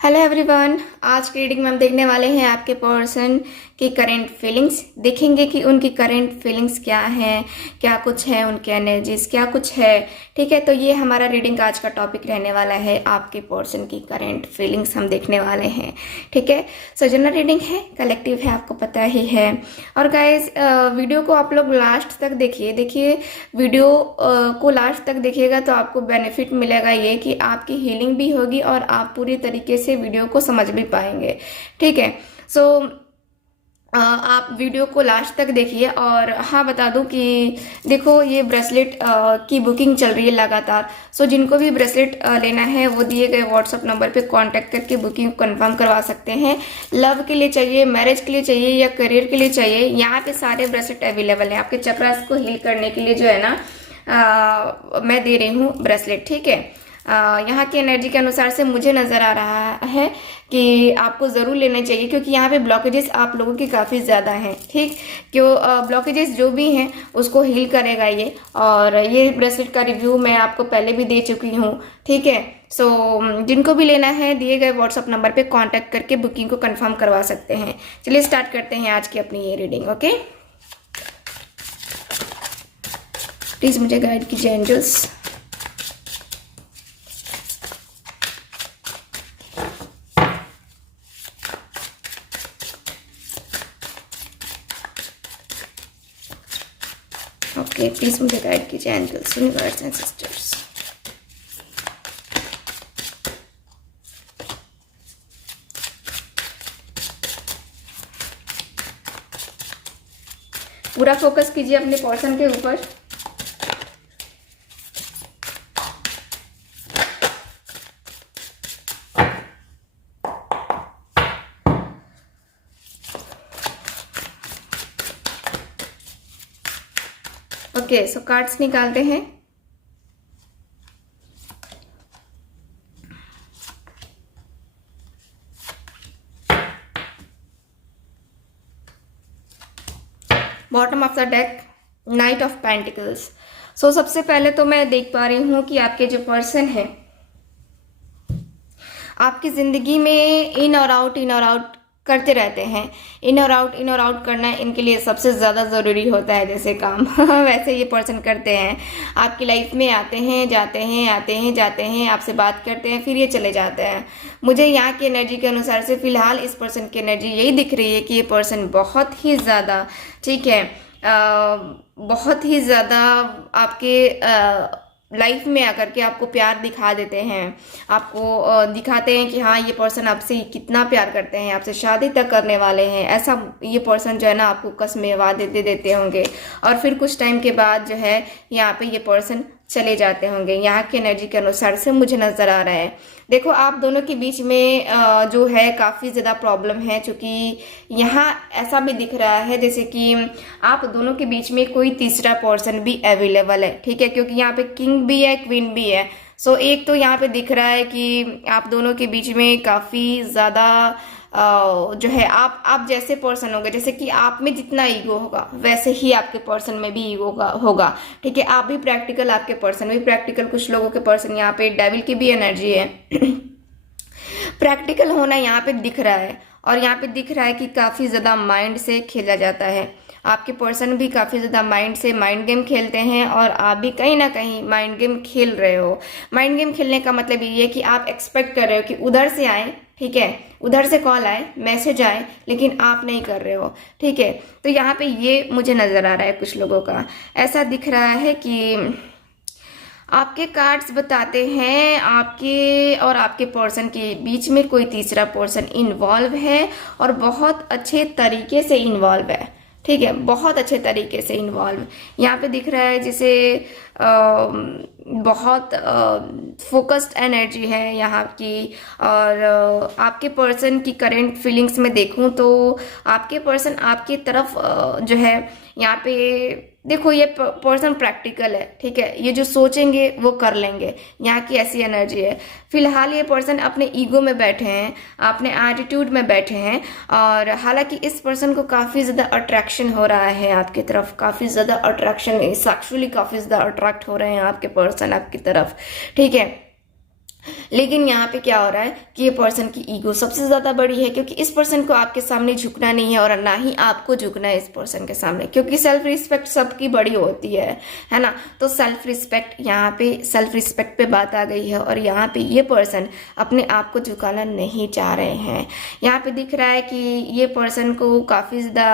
Hello everyone. आज की reading में हम देखने वाले हैं आपके पर्सन की करेंट फीलिंग्स। देखेंगे कि उनकी करेंट फीलिंग्स क्या हैं, क्या कुछ है, उनके एनर्जीज क्या कुछ है। ठीक है, तो ये हमारा रीडिंग आज का टॉपिक रहने वाला है, आपके पर्सन की करेंट फीलिंग्स हम देखने वाले हैं। ठीक है, सो जनरल रीडिंग है, कलेक्टिव है, आपको पता ही है। और गाइज वीडियो को आप लोग लास्ट तक देखिए वीडियो को लास्ट तक देखिएगा तो आपको बेनिफिट मिलेगा ये कि आपकी हीलिंग भी होगी और आप पूरी तरीके से वीडियो को समझ भी पाएंगे। ठीक है, सो आप वीडियो को लास्ट तक देखिए। और हाँ, बता दूं कि देखो ये ब्रेसलेट की बुकिंग चल रही है लगातार। सो जिनको भी ब्रेसलेट लेना है वो दिए गए व्हाट्सअप नंबर पे कांटेक्ट करके बुकिंग कंफर्म करवा सकते हैं। लव के लिए चाहिए, मैरिज के लिए चाहिए या करियर के लिए चाहिए, यहाँ पे सारे ब्रेसलेट अवेलेबल हैं। आपके चक्रास को हील करने के लिए जो है ना मैं दे रही हूँ ब्रेसलेट। ठीक है, यहाँ की एनर्जी के अनुसार से मुझे नज़र आ रहा है कि आपको ज़रूर लेने चाहिए, क्योंकि यहाँ पे ब्लॉकेजेस आप लोगों की काफ़ी ज़्यादा हैं। ठीक, क्यों ब्लॉकेजेस जो भी हैं उसको हील करेगा ये। और ये ब्रेसलेट का रिव्यू मैं आपको पहले भी दे चुकी हूँ। ठीक है, सो जिनको भी लेना है दिए गए व्हाट्सअप नंबर पे कांटेक्ट करके बुकिंग को कंफर्म करवा सकते हैं। चलिए स्टार्ट करते हैं आज की अपनी ये रीडिंग। ओके, प्लीज़ मुझे गाइड कीजिए एंजल्स। ओके, प्लीज मुझे गाइड कीजिए एंजल्स, यूनिवर्स एंड सिस्टर्स। पूरा फोकस कीजिए अपने पर्सन के ऊपर। ओके, सो कार्ड्स निकालते हैं। Bottom of the deck, knight of pentacles. So सबसे पहले तो मैं देख पा रही हूँ कि आपके जो पर्सन है आपकी जिंदगी में इन और आउट करते रहते हैं। इन और आउट करना इनके लिए सबसे ज़्यादा ज़रूरी होता है जैसे काम वैसे ये पर्सन करते हैं। आपकी लाइफ में आते हैं जाते हैं, आते हैं जाते हैं, आपसे बात करते हैं, फिर ये चले जाते हैं। मुझे यहाँ की एनर्जी के अनुसार से फिलहाल इस पर्सन की एनर्जी यही दिख रही है कि ये पर्सन बहुत ही ज़्यादा, ठीक है, बहुत ही ज़्यादा आपके लाइफ में आकर के आपको प्यार दिखा देते हैं। आपको दिखाते हैं कि हाँ ये पर्सन आपसे कितना प्यार करते हैं, आपसे शादी तक करने वाले हैं। ऐसा ये पर्सन जो है ना आपको कसमें वादे दे देते होंगे और फिर कुछ टाइम के बाद जो है यहाँ पे ये पर्सन चले जाते होंगे। यहाँ की एनर्जी के अनुसार से मुझे नज़र आ रहा है। देखो आप दोनों के बीच में जो है काफ़ी ज़्यादा प्रॉब्लम है, क्योंकि यहाँ ऐसा भी दिख रहा है जैसे कि आप दोनों के बीच में कोई तीसरा पर्सन भी अवेलेबल है। ठीक है, क्योंकि यहाँ पे किंग भी है, क्वीन भी है। सो एक तो यहाँ पे दिख रहा है कि आप दोनों के बीच में काफ़ी ज़्यादा जो है आप जैसे पर्सन होंगे, जैसे कि आप में जितना ईगो होगा वैसे ही आपके पर्सन में भी ईगो होगा। ठीक है, आप भी प्रैक्टिकल, आपके पर्सन भी प्रैक्टिकल। कुछ लोगों के पर्सन, यहाँ पे डेविल की भी एनर्जी है प्रैक्टिकल होना यहाँ पे दिख रहा है। और यहाँ पे दिख रहा है कि काफ़ी ज़्यादा माइंड से खेला जाता है। आपके पर्सन भी काफ़ी ज़्यादा माइंड से माइंड गेम खेलते हैं और आप भी कहीं ना कहीं माइंड गेम खेल रहे हो। माइंड गेम खेलने का मतलब ये है कि आप एक्सपेक्ट कर रहे हो कि उधर से आए, ठीक है, उधर से कॉल आए, मैसेज आए, लेकिन आप नहीं कर रहे हो। ठीक है, तो यहाँ पे ये मुझे नज़र आ रहा है कुछ लोगों का। ऐसा दिख रहा है कि आपके कार्ड्स बताते हैं आपके और आपके पर्सन के बीच में कोई तीसरा पर्सन इन्वॉल्व है और बहुत अच्छे तरीके से इन्वॉल्व है। ठीक है, बहुत अच्छे तरीके से इन्वॉल्व यहाँ पे दिख रहा है। जैसे बहुत फोकस्ड एनर्जी है यहाँ की। और आपके पर्सन की करेंट फीलिंग्स में देखूँ तो आपके पर्सन आपकी तरफ जो है यहाँ पे देखो ये पर्सन प्रैक्टिकल है। ठीक है, ये जो सोचेंगे वो कर लेंगे, यहाँ की ऐसी एनर्जी है। फिलहाल ये पर्सन अपने ईगो में बैठे हैं, अपने एटीट्यूड में बैठे हैं। और हालांकि इस पर्सन को काफ़ी ज़्यादा अट्रैक्शन हो रहा है आपकी तरफ, काफ़ी ज़्यादा अट्रैक्शन, सेक्सुअली काफ़ी ज़्यादा अट्रैक्ट हो रहे हैं आपके पर्सन आपकी तरफ। ठीक है, लेकिन यहाँ पे क्या हो रहा है कि ये पर्सन की ईगो सबसे ज़्यादा बड़ी है, क्योंकि इस पर्सन को आपके सामने झुकना नहीं है और ना ही आपको झुकना है इस पर्सन के सामने, क्योंकि सेल्फ रिस्पेक्ट सबकी बड़ी होती है ना। तो सेल्फ रिस्पेक्ट, यहाँ पे सेल्फ रिस्पेक्ट पे बात आ गई है और यहाँ पे ये पर्सन अपने आप को झुकाना नहीं चाह रहे हैं। यहाँ पे दिख रहा है कि ये पर्सन को काफ़ी ज़्यादा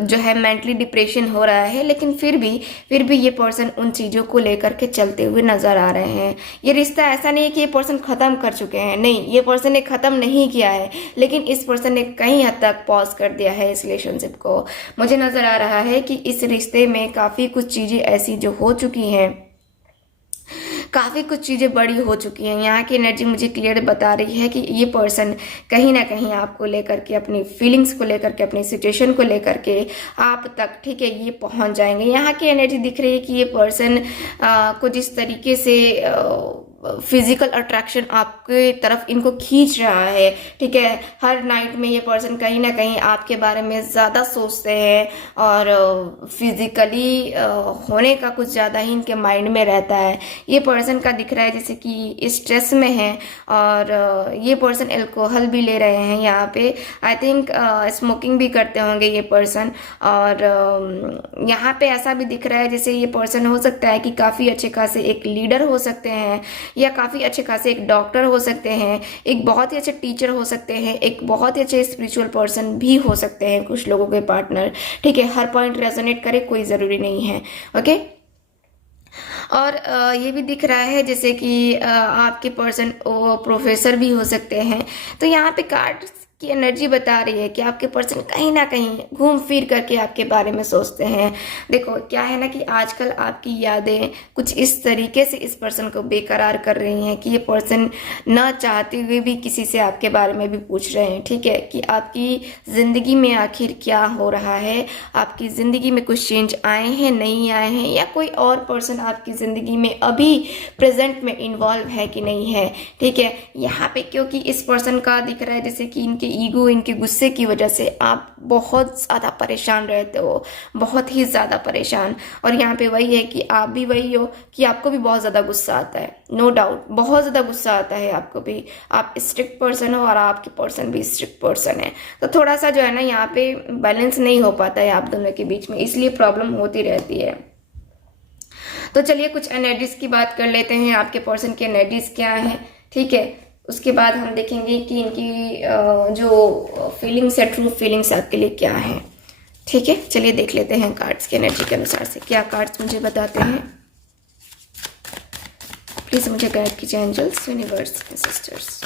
जो है मेंटली डिप्रेशन हो रहा है, लेकिन फिर भी ये पर्सन उन चीज़ों को लेकर के चलते हुए नज़र आ रहे हैं। ये रिश्ता ऐसा नहीं है कि ये पर्सन ख़त्म कर चुके हैं, नहीं, ये पर्सन ने ख़त्म नहीं किया है, लेकिन इस पर्सन ने कहीं हद तक पॉज कर दिया है इस रिलेशनशिप को। मुझे नज़र आ रहा है कि इस रिश्ते में काफ़ी कुछ चीज़ें ऐसी जो हो चुकी हैं, काफ़ी कुछ चीज़ें बड़ी हो चुकी हैं। यहाँ की एनर्जी मुझे क्लियर बता रही है कि ये पर्सन कहीं ना कहीं आपको लेकर के, अपनी फीलिंग्स को लेकर के, अपनी सिचुएशन को लेकर के आप तक, ठीक है, ये पहुँच जाएंगे। यहाँ की एनर्जी दिख रही है कि ये पर्सन को जिस तरीके से फिजिकल अट्रैक्शन आपके तरफ इनको खींच रहा है, ठीक है, हर नाइट में ये पर्सन कहीं ना कहीं आपके बारे में ज़्यादा सोचते हैं और फिजिकली होने का कुछ ज़्यादा ही इनके माइंड में रहता है। ये पर्सन का दिख रहा है जैसे कि स्ट्रेस में है और ये पर्सन अल्कोहल भी ले रहे हैं। यहाँ पे आई थिंक स्मोकिंग भी करते होंगे ये पर्सन। और यहाँ पे ऐसा भी दिख रहा है जैसे ये पर्सन हो सकता है कि काफ़ी अच्छे खासे एक लीडर हो सकते हैं, या काफ़ी अच्छे खासे एक डॉक्टर हो सकते हैं, एक बहुत ही अच्छे टीचर हो सकते हैं, एक बहुत ही अच्छे स्पिरिचुअल पर्सन भी हो सकते हैं कुछ लोगों के पार्टनर, ठीक है। हर पॉइंट रेजोनेट करे कोई ज़रूरी नहीं है, ओके। और ये भी दिख रहा है जैसे कि आपके पर्सन प्रोफेसर भी हो सकते हैं। तो यहाँ पे कार्ड्स की एनर्जी बता रही है कि आपके पर्सन कहीं ना कहीं घूम फिर करके आपके बारे में सोचते हैं। देखो क्या है ना कि आजकल आपकी यादें कुछ इस तरीके से इस पर्सन को बेकरार कर रही हैं कि ये पर्सन न चाहते हुए भी किसी से आपके बारे में भी पूछ रहे हैं, ठीक है, कि आपकी ज़िंदगी में आखिर क्या हो रहा है, आपकी ज़िंदगी में कुछ चेंज आए हैं, नहीं आए हैं, या कोई और पर्सन आपकी ज़िंदगी में अभी प्रेजेंट में इन्वॉल्व है कि नहीं है, ठीक है। यहाँ पे क्योंकि इस पर्सन का दिख रहा है जैसे कि इनके ईगो, इनके गुस्से की वजह से आप बहुत ज़्यादा परेशान रहते हो, बहुत ही ज़्यादा परेशान। और यहाँ पे वही है कि आप भी वही हो कि आपको भी बहुत ज़्यादा गुस्सा आता है, नो डाउट, बहुत ज़्यादा गुस्सा आता है आपको भी। आप स्ट्रिक्ट पर्सन हो और आपके पर्सन भी स्ट्रिक्ट पर्सन है, तो थोड़ा सा जो है ना यहाँ पे बैलेंस नहीं हो पाता है आप दोनों के बीच में, इसलिए प्रॉब्लम होती रहती है। तो चलिए कुछ एनर्जीज की बात कर लेते हैं, आपके पर्सन की एनर्जीज क्या है, ठीक है। उसके बाद हम देखेंगे कि इनकी जो फीलिंग्स है, ट्रू फीलिंग्स आपके लिए क्या है, ठीक है। चलिए देख लेते हैं कार्ड्स की एनर्जी के अनुसार से क्या कार्ड्स मुझे बताते हैं। प्लीज मुझे गाइड कीजिए angels, universe, sisters.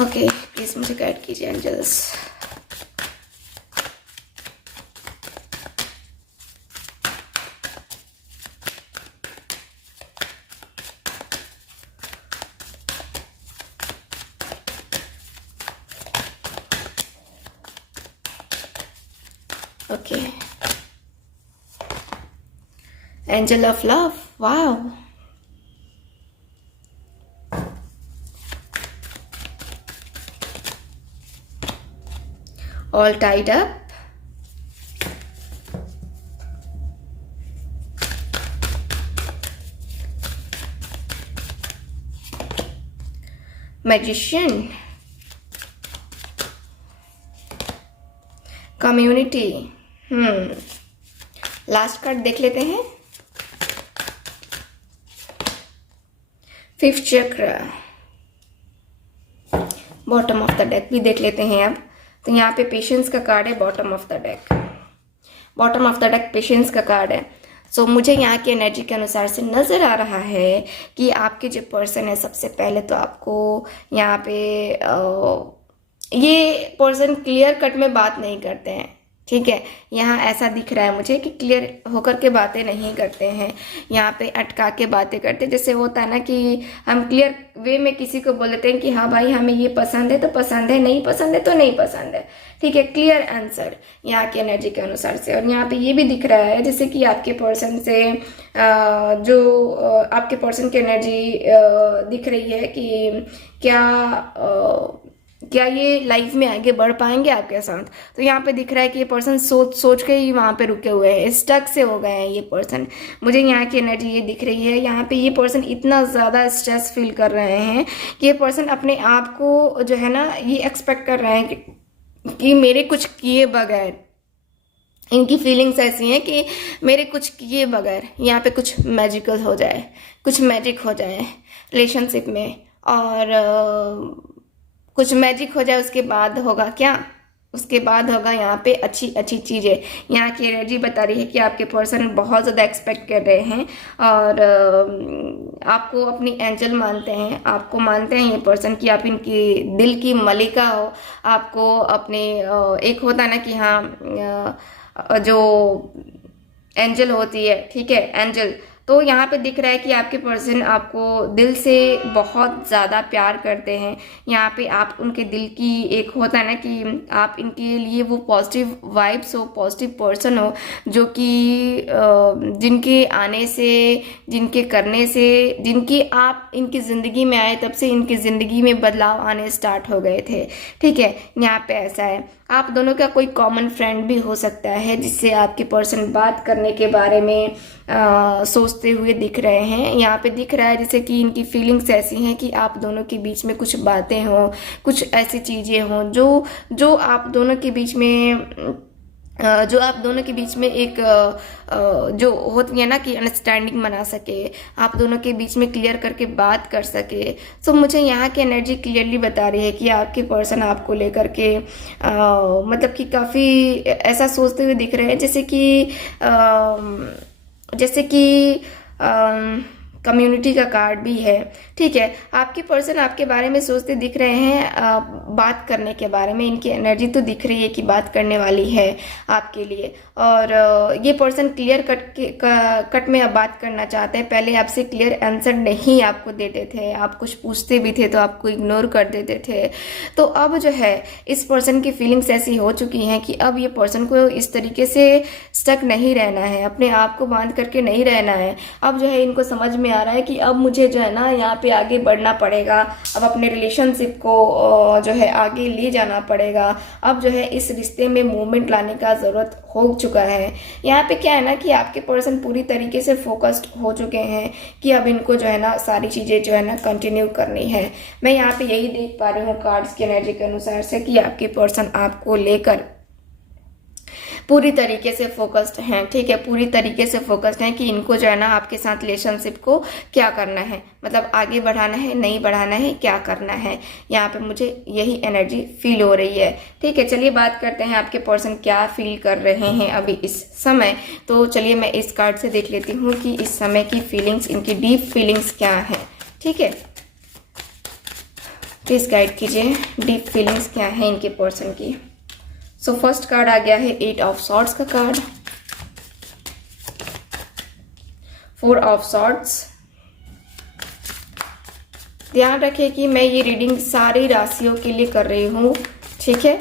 Okay, please मुझे गाइड कीजिए angels. Okay, angel of love, wow, all tied up, magician, community। Last card देख लेते हैं, फिफ्थ चक्र, बॉटम ऑफ द डेक भी देख लेते हैं अब। तो यहाँ पे पेशेंस का कार्ड है, bottom of the deck, bottom of the deck patience का कार्ड है। सो मुझे यहाँ की एनर्जी के अनुसार से नज़र आ रहा है कि आपके जो पर्सन है, सबसे पहले तो आपको यहाँ पे ये पर्सन क्लियर कट में बात नहीं करते हैं, ठीक है, यहाँ ऐसा दिख रहा है मुझे कि क्लियर होकर के बातें नहीं करते हैं, यहाँ पे अटका के बातें करते हैं। जैसे होता है ना कि हम क्लियर वे में किसी को बोल देते हैं कि हाँ भाई हमें ये पसंद है तो पसंद है, नहीं पसंद है तो नहीं पसंद है। ठीक है, क्लियर आंसर यहाँ की एनर्जी के अनुसार से। और यहाँ पे ये भी दिख रहा है जैसे कि आपके पर्सन से आपके पर्सन की एनर्जी दिख रही है कि क्या ये लाइफ में आगे बढ़ पाएंगे आपके साथ। तो यहाँ पे दिख रहा है कि ये पर्सन सोच के ही वहाँ पे रुके हुए हैं, स्टक से हो गए हैं ये पर्सन। मुझे यहाँ की एनर्जी ये दिख रही है, यहाँ पे ये पर्सन इतना ज़्यादा स्ट्रेस फील कर रहे हैं कि ये पर्सन अपने आप को जो है ना ये एक्सपेक्ट कर रहे हैं कि मेरे कुछ किए बगैर, इनकी फीलिंग्स ऐसी हैं कि मेरे कुछ किए बगैर यहाँ पे कुछ मैजिकल हो जाए, कुछ मैजिक हो जाए रिलेशनशिप में, और कुछ मैजिक हो जाए। उसके बाद होगा क्या, उसके बाद होगा यहाँ पे अच्छी अच्छी चीज़ें। यहाँ की एनर्जी बता रही है कि आपके पर्सन बहुत ज़्यादा एक्सपेक्ट कर रहे हैं और आपको अपनी एंजल मानते हैं, आपको मानते हैं ये पर्सन कि आप इनकी दिल की मलिका हो। आपको अपने एक होता है ना कि हाँ जो एंजल होती है, ठीक है, एंजल, तो यहाँ पे दिख रहा है कि आपके पर्सन आपको दिल से बहुत ज़्यादा प्यार करते हैं। यहाँ पे आप उनके दिल की एक होता है ना कि आप इनके लिए वो पॉजिटिव वाइब्स हो, पॉजिटिव पर्सन हो, जो कि जिनके आने से, जिनके करने से, जिनकी आप इनकी ज़िंदगी में आए तब से इनकी ज़िंदगी में बदलाव आने स्टार्ट हो गए थे। ठीक है, यहाँ पे ऐसा है। आप दोनों का कोई कॉमन फ्रेंड भी हो सकता है जिससे आपके पर्सन बात करने के बारे में सोचते हुए दिख रहे हैं। यहाँ पे दिख रहा है जैसे कि इनकी फीलिंग्स ऐसी हैं कि आप दोनों के बीच में कुछ बातें हों, कुछ ऐसी चीज़ें हों जो आप दोनों के बीच में एक जो होती है ना कि अंडरस्टैंडिंग बना सके, आप दोनों के बीच में क्लियर करके बात कर सके। सो मुझे यहाँ की एनर्जी क्लियरली बता रही है कि आपके पर्सन आपको लेकर के मतलब कि काफ़ी ऐसा सोचते हुए दिख रहे हैं जैसे कि कम्युनिटी का कार्ड भी है। ठीक है, आपके पर्सन आपके बारे में सोचते दिख रहे हैं बात करने के बारे में। इनकी एनर्जी तो दिख रही है कि बात करने वाली है आपके लिए, और ये पर्सन क्लियर कट में अब बात करना चाहते हैं। पहले आपसे क्लियर आंसर नहीं आपको देते थे, आप कुछ पूछते भी थे तो आपको इग्नोर कर देते थे। तो अब जो है इस पर्सन की फीलिंग्स ऐसी हो चुकी हैं कि अब ये पर्सन को इस तरीके से स्टक नहीं रहना है, अपने आप को बांध करके नहीं रहना है। अब जो है इनको समझ में आ रहा है कि अब मुझे जो है ना यहाँ पे आगे बढ़ना पड़ेगा, अब अपने रिलेशनशिप को जो है आगे ले जाना पड़ेगा। अब जो है इस रिश्ते में मूवमेंट लाने का ज़रूरत हो चुका है। यहाँ पे क्या है ना कि आपके पर्सन पूरी तरीके से फोकस्ड हो चुके हैं कि अब इनको जो है ना सारी चीज़ें जो है ना कंटिन्यू करनी है। मैं यहाँ पे यही देख पा रही हूँ कार्ड्स की एनर्जी के अनुसार से कि आपके पर्सन आपको लेकर पूरी तरीके से फोकस्ड हैं। ठीक है, पूरी तरीके से फोकस्ड हैं कि इनको जो है ना आपके साथ रिलेशनशिप को क्या करना है, मतलब आगे बढ़ाना है, नहीं बढ़ाना है, क्या करना है। यहाँ पे मुझे यही एनर्जी फील हो रही है। ठीक है, चलिए बात करते हैं आपके पर्सन क्या फील कर रहे हैं अभी इस समय। तो चलिए मैं इस कार्ड से देख लेती हूँ कि इस समय की फीलिंग्स, इनकी डीप फीलिंग्स क्या है। ठीक है, प्लीज गाइड कीजिए डीप फीलिंग्स क्या है इनके पर्सन की। सो फर्स्ट कार्ड आ गया है 8 ऑफ सॉर्ड्स का कार्ड, 4 ऑफ सॉर्ड्स। ध्यान रखिए कि मैं ये रीडिंग सारी राशियों के लिए कर रही हूँ। ठीक है,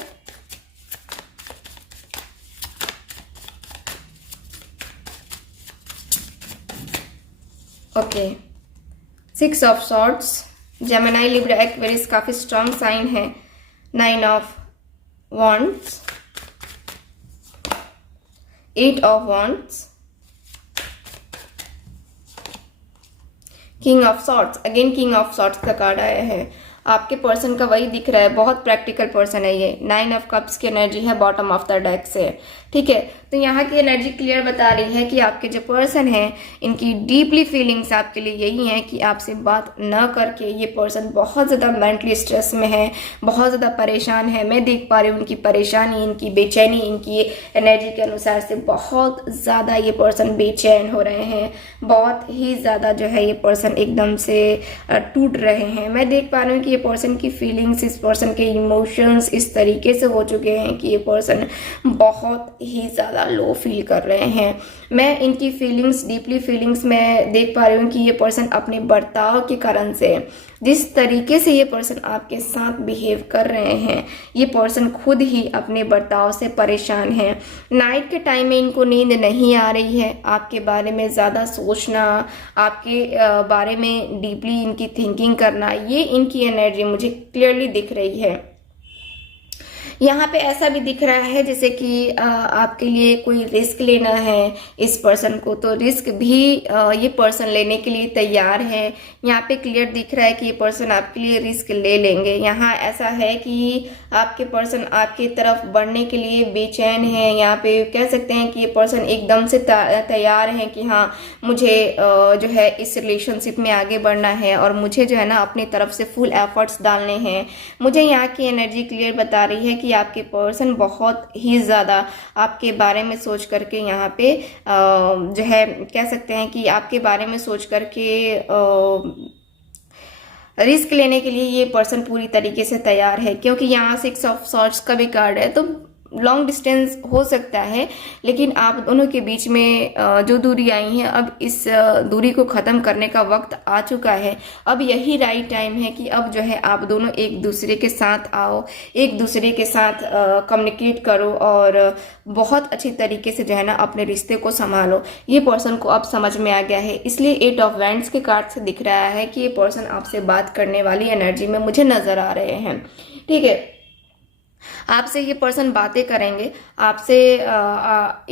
okay. 6 of swords, Gemini, Libra, Aquarius काफी स्ट्रॉन्ग साइन है। 9 of wands, 8 of wands, king of swords, again king of swords का कार्ड आया है। आपके पर्सन का वही दिख रहा है, बहुत प्रैक्टिकल पर्सन है ये। 9 ऑफ कप्स की एनर्जी है बॉटम ऑफ द डेक से। ठीक है, तो यहाँ की एनर्जी क्लियर बता रही है कि आपके जो पर्सन है इनकी डीपली फीलिंग्स आपके लिए यही है कि आपसे बात न करके ये पर्सन बहुत ज़्यादा मेंटली स्ट्रेस में है, बहुत ज़्यादा परेशान है। मैं देख पा रही हूँ उनकी परेशानी, इनकी बेचैनी, इनकी एनर्जी के अनुसार से बहुत ज़्यादा ये पर्सन बेचैन हो रहे हैं, बहुत ही ज़्यादा जो है ये पर्सन एकदम से टूट रहे हैं। मैं देख पा रही हूँ कि कि ये पर्सन की फीलिंग्स, इस पर्सन के इमोशंस इस तरीके से हो चुके हैं कि ये पर्सन बहुत ही ज़्यादा लो फील कर रहे हैं। मैं इनकी फीलिंग्स, डीपली फीलिंग्स मैं देख पा रही हूँ कि ये पर्सन अपने बर्ताव के कारण से, जिस तरीके से ये पर्सन आपके साथ बिहेव कर रहे हैं, ये पर्सन खुद ही अपने बर्ताव से परेशान है। नाइट के टाइम में इनको नींद नहीं आ रही है, आपके बारे में ज़्यादा सोचना, आपके बारे में डीपली इनकी थिंकिंग करना, ये इनकी एनर्जी मुझे क्लियरली दिख रही है। यहाँ पे ऐसा भी दिख रहा है जैसे कि आपके लिए कोई रिस्क लेना है इस पर्सन को, तो रिस्क भी ये पर्सन लेने के लिए तैयार है। यहाँ पे क्लियर दिख रहा है कि ये पर्सन आपके लिए रिस्क ले लेंगे। यहाँ ऐसा है कि आपके पर्सन आपकी तरफ बढ़ने के लिए बेचैन है। यहाँ पे कह सकते हैं कि ये पर्सन एकदम से तैयार है कि हाँ, मुझे जो है इस रिलेशनशिप में आगे बढ़ना है और मुझे जो है ना अपनी तरफ से फुल एफर्ट्स डालने हैं। मुझे यहाँ की एनर्जी क्लियर बता रही है कि आपके पर्सन बहुत ही ज़्यादा आपके बारे में सोच करके यहाँ पे जो है कह सकते हैं कि आपके बारे में सोच करके रिस्क लेने के लिए ये पर्सन पूरी तरीके से तैयार है, क्योंकि यहाँ 6 ऑफ सॉर्ड्स का भी कार्ड है। तो लॉन्ग डिस्टेंस हो सकता है, लेकिन आप दोनों के बीच में जो दूरी आई है, अब इस दूरी को ख़त्म करने का वक्त आ चुका है। अब यही राइट टाइम है कि अब जो है आप दोनों एक दूसरे के साथ आओ, एक दूसरे के साथ कम्युनिकेट करो और बहुत अच्छी तरीके से जो है ना अपने रिश्ते को संभालो। ये पर्सन को अब समझ में आ गया है, इसलिए 8 ऑफ वैंड्स के कार्ड से दिख रहा है कि ये पर्सन आपसे बात करने वाली एनर्जी में मुझे नज़र आ रहे हैं। ठीक है, आपसे ये पर्सन बातें करेंगे, आपसे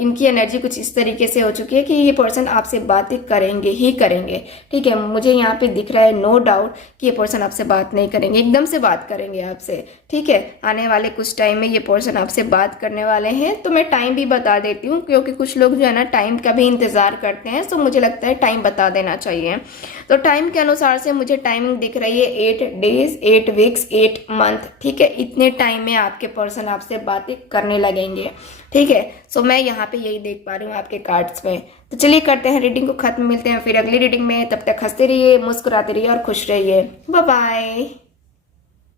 इनकी एनर्जी कुछ इस तरीके से हो चुकी है कि ये पर्सन आपसे बातें करेंगे ही करेंगे। ठीक है, मुझे यहाँ पे दिख रहा है नो डाउट कि ये पर्सन आपसे बात नहीं करेंगे, एकदम से बात करेंगे आपसे। ठीक है, आने वाले कुछ टाइम में ये पर्सन आपसे बात करने वाले हैं। तो मैं टाइम भी बता देती हूँ, क्योंकि कुछ लोग जो है ना टाइम का भी इंतज़ार करते हैं, तो मुझे लगता है टाइम बता देना चाहिए। तो टाइम के अनुसार से मुझे टाइमिंग दिख रही है 8 डेज, 8 वीक्स, 8 मंथ। ठीक है, इतने टाइम में आपके पर्सन आपसे बातें करने लगेंगे। ठीक है, सो मैं यहाँ पे यही देख पा रही हूँ आपके कार्ड्स में। तो चलिए करते हैं रीडिंग को खत्म, मिलते हैं फिर अगली रीडिंग में। तब तक हंसते रहिए, मुस्कुराते रहिए और खुश रहिए। Bye bye.